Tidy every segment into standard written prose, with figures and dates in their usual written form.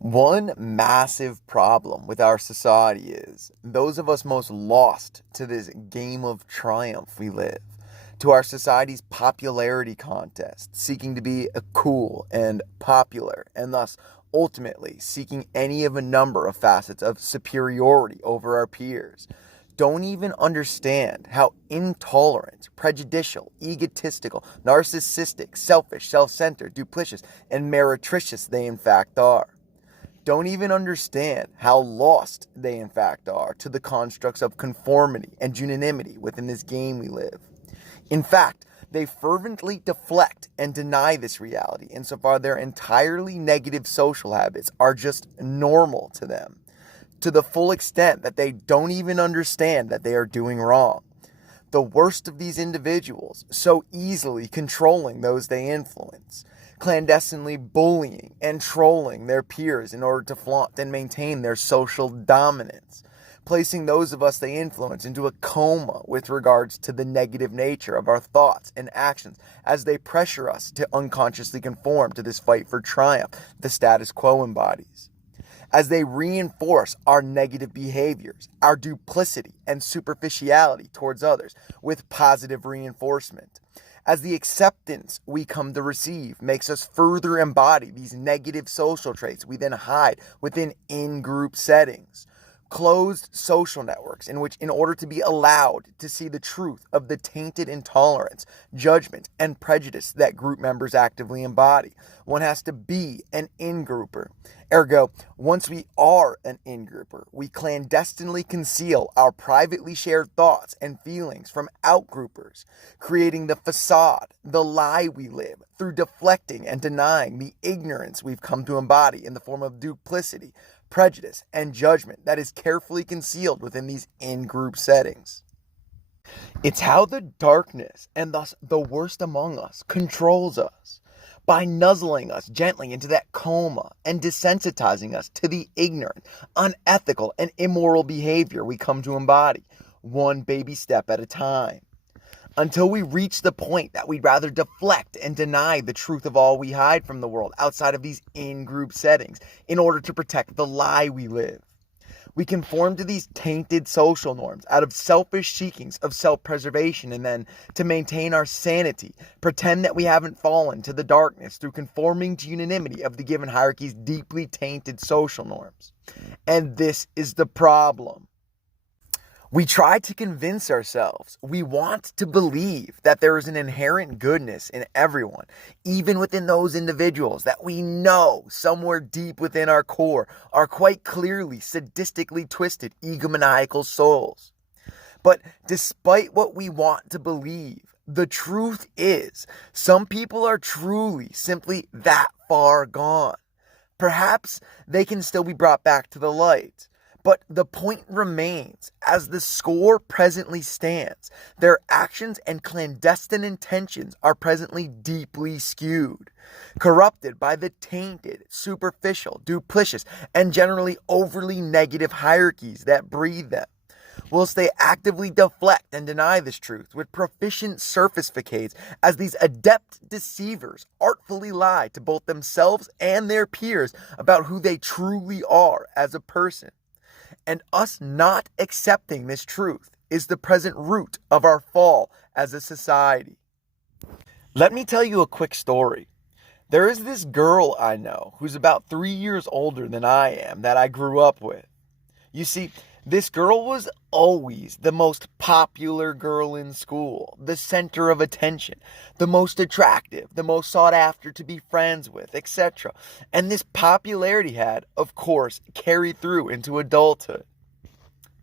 One massive problem with our society is those of us most lost to this game of triumph we live, to our society's popularity contest, seeking to be cool and popular, and thus ultimately seeking any of a number of facets of superiority over our peers. Don't even understand how intolerant, prejudicial, egotistical, narcissistic, selfish, self centered, duplicitous, and meretricious they in fact are. Don't even understand how lost they in fact are to the constructs of conformity and unanimity within this game we live. In fact, they fervently deflect and deny this reality insofar their entirely negative social habits are just normal to them, to the full extent that they don't even understand that they are doing wrong. The worst of these individuals, so easily controlling those they influence, clandestinely bullying and trolling their peers in order to flaunt and maintain their social dominance, placing those of us they influence into a coma with regards to the negative nature of our thoughts and actions as they pressure us to unconsciously conform to this fight for triumph the status quo embodies, as they reinforce our negative behaviors, our duplicity and superficiality towards others with positive reinforcement, as the acceptance we come to receive makes us further embody these negative social traits we then hide within in-group settings, closed social networks in which, in order to be allowed to see the truth of the tainted intolerance, judgment, and prejudice that group members actively embody, one has to be an in-grouper. Ergo, once we are an in-grouper, we clandestinely conceal our privately shared thoughts and feelings from out-groupers, creating the facade, the lie we live, through deflecting and denying the ignorance we've come to embody in the form of duplicity, prejudice, and judgment that is carefully concealed within these in-group settings. It's how the darkness, and thus the worst among us, controls us, by nuzzling us gently into that coma and desensitizing us to the ignorant, unethical, and immoral behavior we come to embody, one baby step at a time, until we reach the point that we'd rather deflect and deny the truth of all we hide from the world outside of these in-group settings in order to protect the lie we live. We conform to these tainted social norms out of selfish seekings of self-preservation, and then, to maintain our sanity, pretend that we haven't fallen to the darkness through conforming to unanimity of the given hierarchy's deeply tainted social norms. And this is the problem. We try to convince ourselves, we want to believe that there is an inherent goodness in everyone, even within those individuals that we know somewhere deep within our core are quite clearly sadistically twisted egomaniacal souls. But despite what we want to believe, the truth is some people are truly simply that far gone. Perhaps they can still be brought back to the light. But the point remains, as the score presently stands, their actions and clandestine intentions are presently deeply skewed, corrupted by the tainted, superficial, duplicitous, and generally overly negative hierarchies that breed them, whilst they actively deflect and deny this truth with proficient surface facades as these adept deceivers artfully lie to both themselves and their peers about who they truly are as a person. And us not accepting this truth is the present root of our fall as a society. Let me tell you a quick story. There is this girl I know who's about 3 years older than I am that I grew up with. You see, this girl was always the most popular girl in school, the center of attention, the most attractive, the most sought after to be friends with, etc. And this popularity had, of course, carried through into adulthood.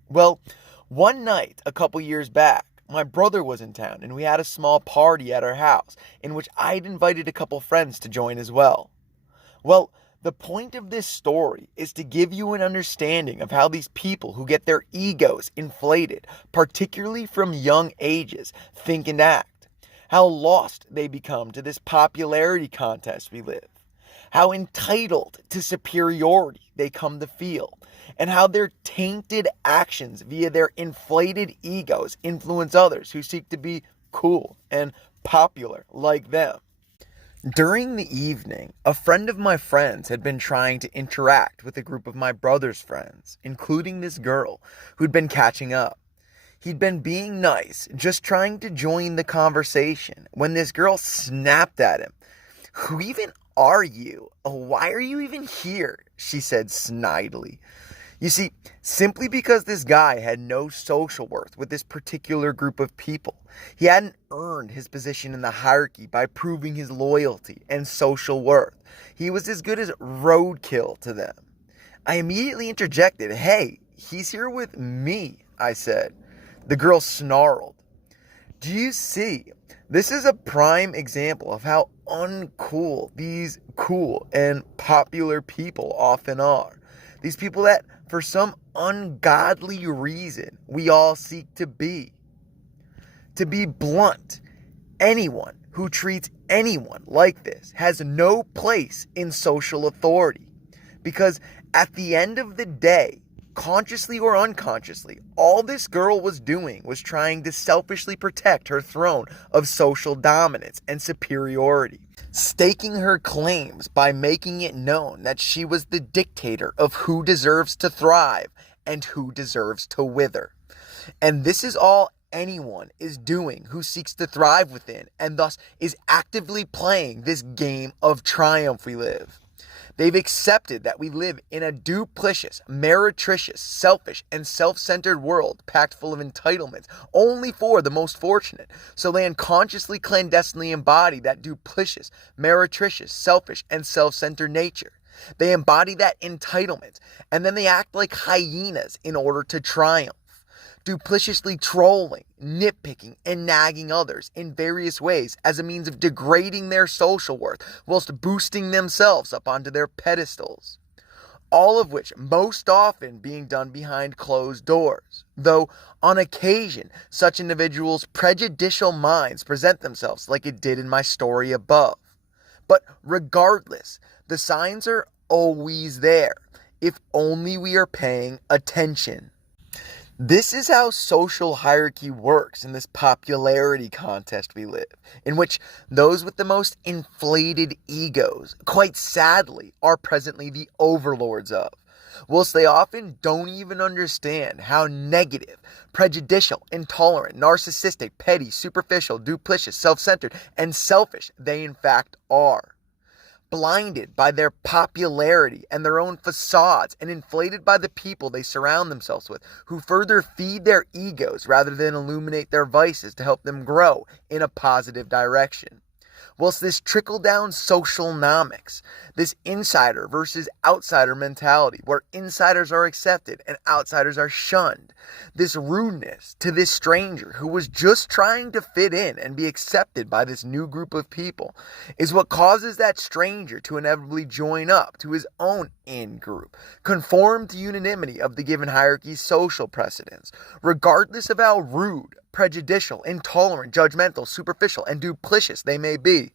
Well, one night a couple years back, my brother was in town and we had a small party at our house in which I'd invited a couple friends to join as well. Well, the point of this story is to give you an understanding of how these people who get their egos inflated, particularly from young ages, think and act. How lost they become to this popularity contest we live. How entitled to superiority they come to feel. And how their tainted actions via their inflated egos influence others who seek to be cool and popular like them. During the evening, a friend of my friends had been trying to interact with a group of my brother's friends, including this girl who'd been catching up. He'd been being nice, just trying to join the conversation, when this girl snapped at him. "Who even are you? Why are you even here?" she said snidely. You see, simply because this guy had no social worth with this particular group of people, he hadn't earned his position in the hierarchy by proving his loyalty and social worth. He was as good as roadkill to them. I immediately interjected, "Hey, he's here with me," I said. The girl snarled. Do you see? This is a prime example of how uncool these cool and popular people often are. These people that, for some ungodly reason, we all seek to be. To be blunt, anyone who treats anyone like this has no place in social authority. Because at the end of the day, consciously or unconsciously, all this girl was doing was trying to selfishly protect her throne of social dominance and superiority, staking her claims by making it known that she was the dictator of who deserves to thrive and who deserves to wither. And this is all anyone is doing who seeks to thrive within and thus is actively playing this game of triumph we live. They've accepted that we live in a duplicitous, meretricious, selfish, and self-centered world packed full of entitlements only for the most fortunate. So they unconsciously, clandestinely embody that duplicitous, meretricious, selfish, and self-centered nature. They embody that entitlement, and then they act like hyenas in order to triumph. Duplicitously trolling, nitpicking, and nagging others in various ways as a means of degrading their social worth whilst boosting themselves up onto their pedestals. All of which most often being done behind closed doors, though on occasion such individuals' prejudicial minds present themselves like it did in my story above. But regardless, the signs are always there, if only we are paying attention. This is how social hierarchy works in this popularity contest we live, in which those with the most inflated egos, quite sadly, are presently the overlords of, whilst they often don't even understand how negative, prejudicial, intolerant, narcissistic, petty, superficial, duplicitous, self-centered, and selfish they in fact are. Blinded by their popularity and their own facades and inflated by the people they surround themselves with, who further feed their egos rather than illuminate their vices to help them grow in a positive direction. Whilst this trickle-down socialnomics, this insider versus outsider mentality, where insiders are accepted and outsiders are shunned, this rudeness to this stranger who was just trying to fit in and be accepted by this new group of people, is what causes that stranger to inevitably join up to his own in-group, conform to unanimity of the given hierarchy's social precedents, regardless of how rude, prejudicial, intolerant, judgmental, superficial, and duplicitous they may be,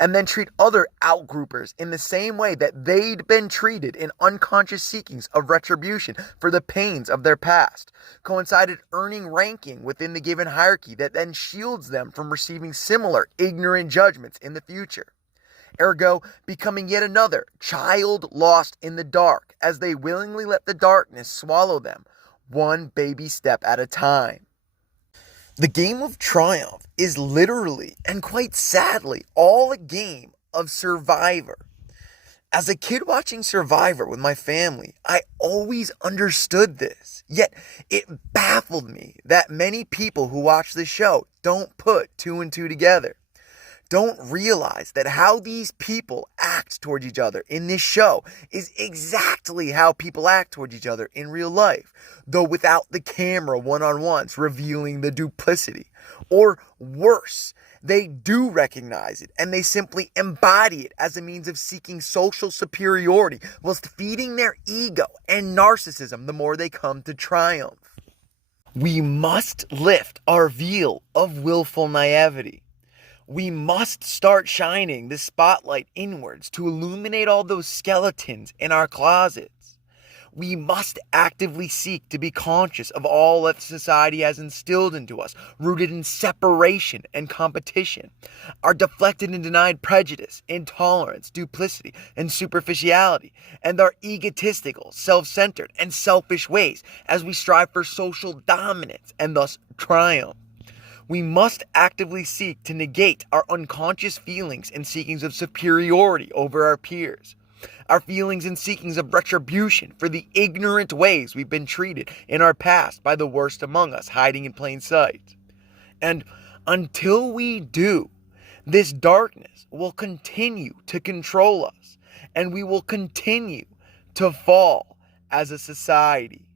and then treat other outgroupers in the same way that they'd been treated in unconscious seekings of retribution for the pains of their past, coincided earning ranking within the given hierarchy that then shields them from receiving similar ignorant judgments in the future. Ergo, becoming yet another child lost in the dark as they willingly let the darkness swallow them, one baby step at a time. The game of triumph is literally, and quite sadly, all a game of Survivor. As a kid watching Survivor with my family, I always understood this. Yet, it baffled me that many people who watch the show don't put two and two together. Don't realize that how these people act towards each other in this show is exactly how people act towards each other in real life, though without the camera one-on-ones revealing the duplicity. Or worse, they do recognize it and they simply embody it as a means of seeking social superiority whilst feeding their ego and narcissism the more they come to triumph. We must lift our veil of willful naivety. We must start shining the spotlight inwards to illuminate all those skeletons in our closets. We must actively seek to be conscious of all that society has instilled into us, rooted in separation and competition. Our deflected and denied prejudice, intolerance, duplicity, and superficiality, and our egotistical, self-centered, and selfish ways as we strive for social dominance and thus triumph. We must actively seek to negate our unconscious feelings and seekings of superiority over our peers. Our feelings and seekings of retribution for the ignorant ways we've been treated in our past by the worst among us, hiding in plain sight. And until we do, this darkness will continue to control us, and we will continue to fall as a society.